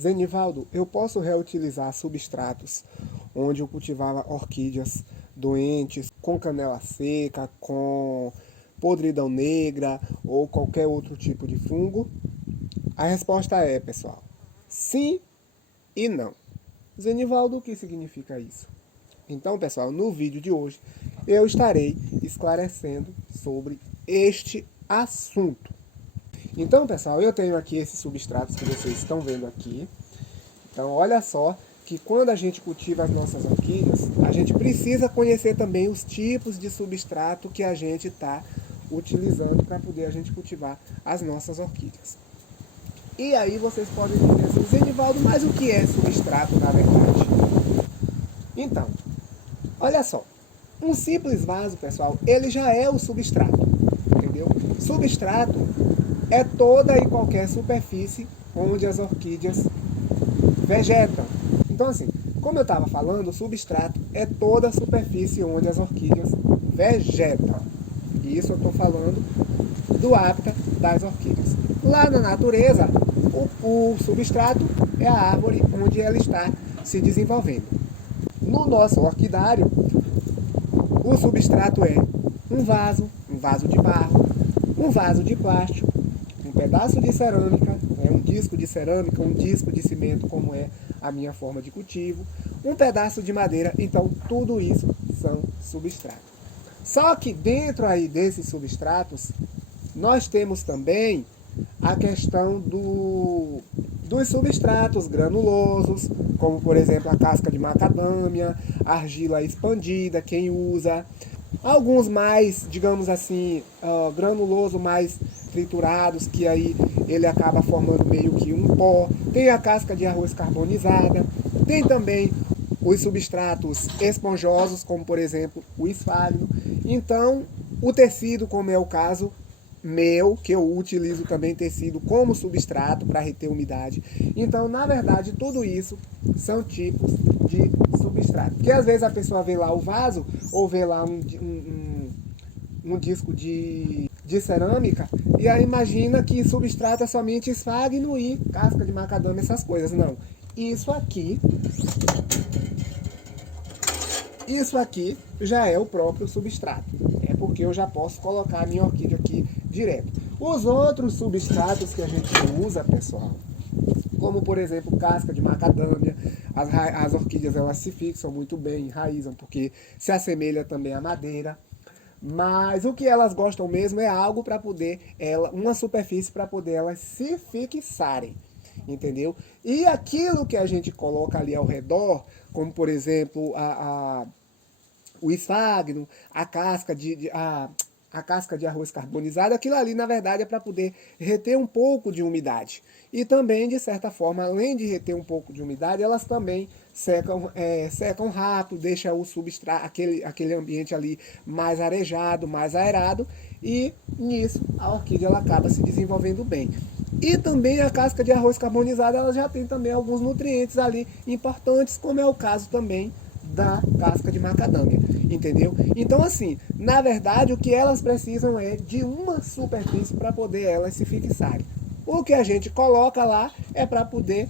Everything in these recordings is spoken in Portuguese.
Zenivaldo, eu posso reutilizar substratos onde eu cultivava orquídeas doentes, com canela seca, com podridão negra ou qualquer outro tipo de fungo? A resposta é, pessoal, sim e não. Zenivaldo, o que significa isso? Então, pessoal, no vídeo de hoje eu estarei esclarecendo sobre este assunto. Então, pessoal, eu tenho aqui esses substratos que vocês estão vendo aqui. Então, olha só que quando a gente cultiva as nossas orquídeas, a gente precisa conhecer também os tipos de substrato que a gente está utilizando para poder a gente cultivar as nossas orquídeas. E aí vocês podem dizer assim, Zenivaldo, mas o que é substrato na verdade? Então, olha só, um simples vaso, pessoal, ele já é o substrato, entendeu? Substrato é toda e qualquer superfície onde as orquídeas vegetam. Então, assim, como eu estava falando, o substrato é toda a superfície onde as orquídeas vegetam. E isso eu estou falando do hábitat das orquídeas. Lá na natureza, o substrato é a árvore onde ela está se desenvolvendo. No nosso orquidário, o substrato é um vaso de barro, um vaso de plástico, um pedaço de cerâmica, um disco de cerâmica, um disco de cimento, como é a minha forma de cultivo, um pedaço de madeira. Então, tudo isso são substratos. Só que dentro aí desses substratos, nós temos também a questão dos substratos granulosos, como por exemplo a casca de macadâmia, argila expandida, quem usa. Alguns mais, digamos assim, granuloso, mais triturados, que aí ele acaba formando meio que um pó. Tem a casca de arroz carbonizada. Tem também os substratos esponjosos, como por exemplo o esfagno. Então, o tecido, como é o caso meu, que eu utilizo também tecido como substrato para reter umidade. Então, na verdade, tudo isso são tipos de substrato. Porque às vezes a pessoa vê lá o vaso, ou vê lá um disco de cerâmica, e aí imagina que substrato é somente esfagno e casca de macadâmia, essas coisas. Não. Isso aqui já é o próprio substrato. É porque eu já posso colocar a minha orquídea aqui direto. Os outros substratos que a gente usa, pessoal, como por exemplo casca de macadâmia, as orquídeas elas se fixam muito bem, enraizam, porque se assemelha também à madeira. Mas o que elas gostam mesmo é algo para poder, uma superfície para poder elas se fixarem, entendeu? E aquilo que a gente coloca ali ao redor, como por exemplo o esfagno, a casca de arroz carbonizado, aquilo ali na verdade é para poder reter um pouco de umidade. E também, de certa forma, além de reter um pouco de umidade, elas também secam rápido, deixa o substrato, aquele ambiente ali mais arejado, mais aerado, e nisso a orquídea ela acaba se desenvolvendo bem. E também a casca de arroz carbonizado ela já tem também alguns nutrientes ali importantes, como é o caso também da casca de macadâmia, entendeu? Então assim, na verdade o que elas precisam é de uma superfície para poder elas se fixarem. O que a gente coloca lá é para poder,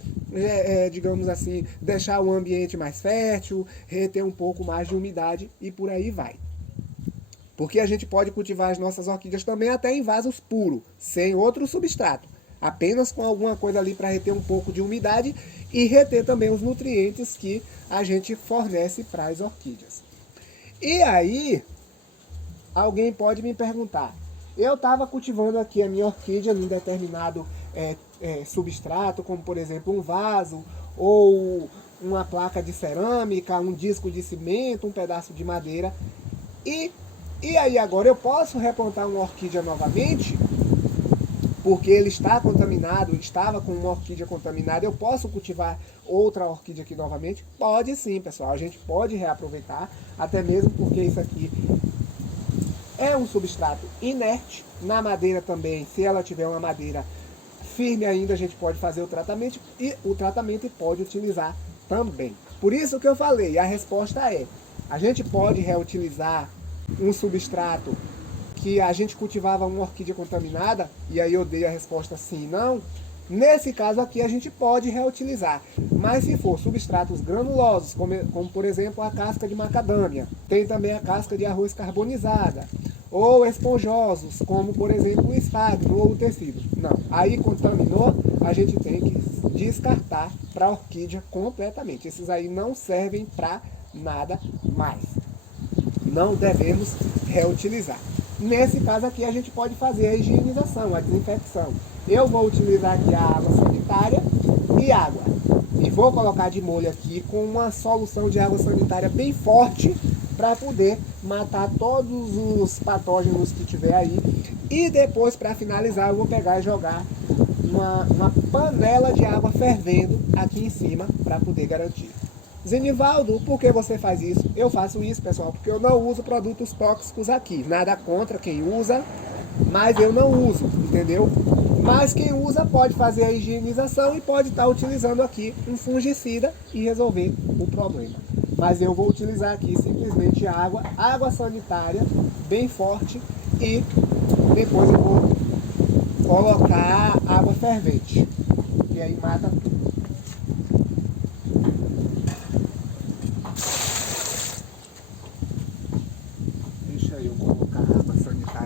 digamos assim, deixar o ambiente mais fértil, reter um pouco mais de umidade e por aí vai. Porque a gente pode cultivar as nossas orquídeas também até em vasos puros, sem outro substrato. Apenas com alguma coisa ali para reter um pouco de umidade e reter também os nutrientes que a gente fornece para as orquídeas. E aí, alguém pode me perguntar, eu estava cultivando aqui a minha orquídea em determinado substrato, como por exemplo um vaso, ou uma placa de cerâmica, um disco de cimento, um pedaço de madeira, e aí agora eu posso replantar uma orquídea novamente? Porque ele está contaminado, estava com uma orquídea contaminada, eu posso cultivar outra orquídea aqui novamente? Pode sim, pessoal, a gente pode reaproveitar, até mesmo porque isso aqui é um substrato inerte. Na madeira também, se ela tiver uma madeira firme ainda, a gente pode fazer o tratamento e pode utilizar também. Por isso que eu falei, a resposta é, a gente pode reutilizar um substrato que a gente cultivava uma orquídea contaminada, e aí eu dei a resposta sim e não. Nesse caso aqui a gente pode reutilizar, mas se for substratos granulosos, como por exemplo a casca de macadâmia, tem também a casca de arroz carbonizada, ou esponjosos, como por exemplo o esfagno ou o tecido. Não, aí contaminou, a gente tem que descartar para a orquídea completamente. Esses aí não servem para nada mais. Não devemos reutilizar. Nesse caso aqui a gente pode fazer a higienização, a desinfecção. Eu vou utilizar aqui a água sanitária e água. E vou colocar de molho aqui com uma solução de água sanitária bem forte para poder matar todos os patógenos que tiver aí. E depois, para finalizar, eu vou pegar e jogar uma panela de água fervendo aqui em cima para poder garantir. Zenivaldo, por que você faz isso? Eu faço isso, pessoal, porque eu não uso produtos tóxicos aqui. Nada contra quem usa, mas eu não uso, entendeu? Mas quem usa pode fazer a higienização e pode estar utilizando aqui um fungicida e resolver o problema. Mas eu vou utilizar aqui simplesmente água sanitária, bem forte, e depois eu vou colocar água fervente, e aí mata tudo.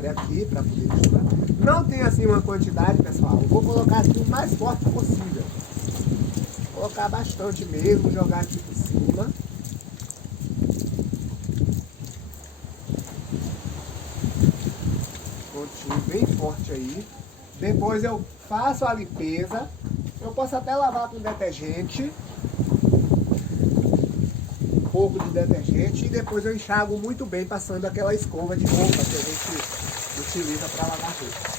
Aqui para poder misturar. Não tem assim uma quantidade, pessoal. Eu vou colocar aqui o mais forte possível. Vou colocar bastante mesmo, jogar aqui por cima. Pontinho bem forte aí. Depois eu faço a limpeza. Eu posso até lavar com detergente. Um pouco de detergente. E depois eu enxago muito bem passando aquela escova de roupa que a gente utiliza para lavar roupa.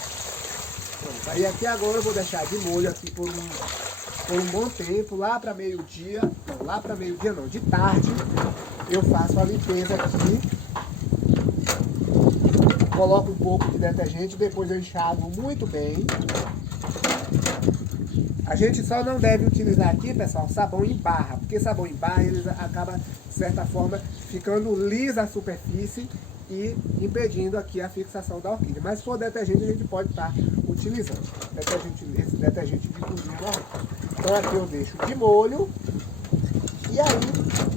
Pronto, aí aqui agora eu vou deixar de molho aqui por um bom tempo, lá para meio-dia, não, lá para meio-dia não, de tarde, eu faço a limpeza aqui, coloco um pouco de detergente, depois eu enxago muito bem. A gente só não deve utilizar aqui, pessoal, sabão em barra, porque sabão em barra ele acaba, de certa forma, ficando lisa a superfície e impedindo aqui a fixação da orquídea. Mas se for detergente, a gente pode estar utilizando esse detergente de cozinha normal. Então aqui eu deixo de molho e aí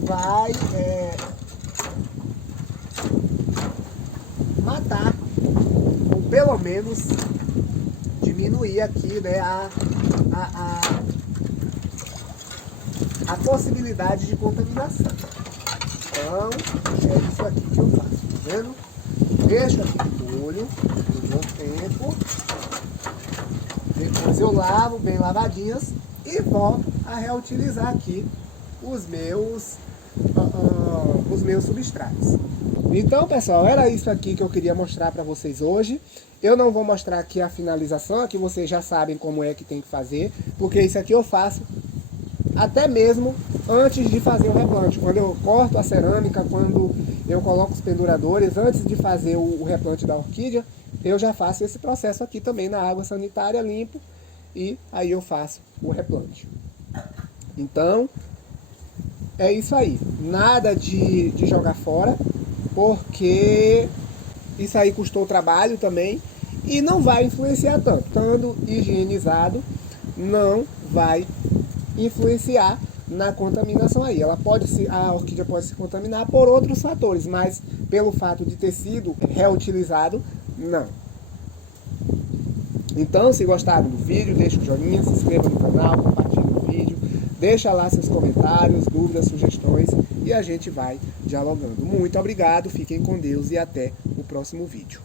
vai matar, ou pelo menos diminuir aqui, né, a possibilidade de contaminação. Então é isso aqui que eu faço, tá vendo? Deixo aqui de molho por um bom tempo. Depois eu lavo bem lavadinhas e volto a reutilizar aqui os meus substratos. Então, pessoal, era isso aqui que eu queria mostrar para vocês hoje. Eu não vou mostrar aqui a finalização, aqui vocês já sabem como é que tem que fazer, porque isso aqui eu faço até mesmo antes de fazer o replante. Quando eu corto a cerâmica, quando eu coloco os penduradores, antes de fazer o replante da orquídea, eu já faço esse processo aqui também na água sanitária, limpo, e aí eu faço o replante. Então, é isso aí. Nada de jogar fora, porque isso aí custou trabalho também e não vai influenciar tanto. Estando higienizado, não vai influenciar na contaminação aí. A orquídea pode se contaminar por outros fatores, mas pelo fato de ter sido reutilizado, não. Então, se gostaram do vídeo, deixa o joinha, se inscreva no canal, compartilhe o vídeo, deixa lá seus comentários, dúvidas, sugestões e a gente vai dialogando. Muito obrigado, fiquem com Deus e até o próximo vídeo.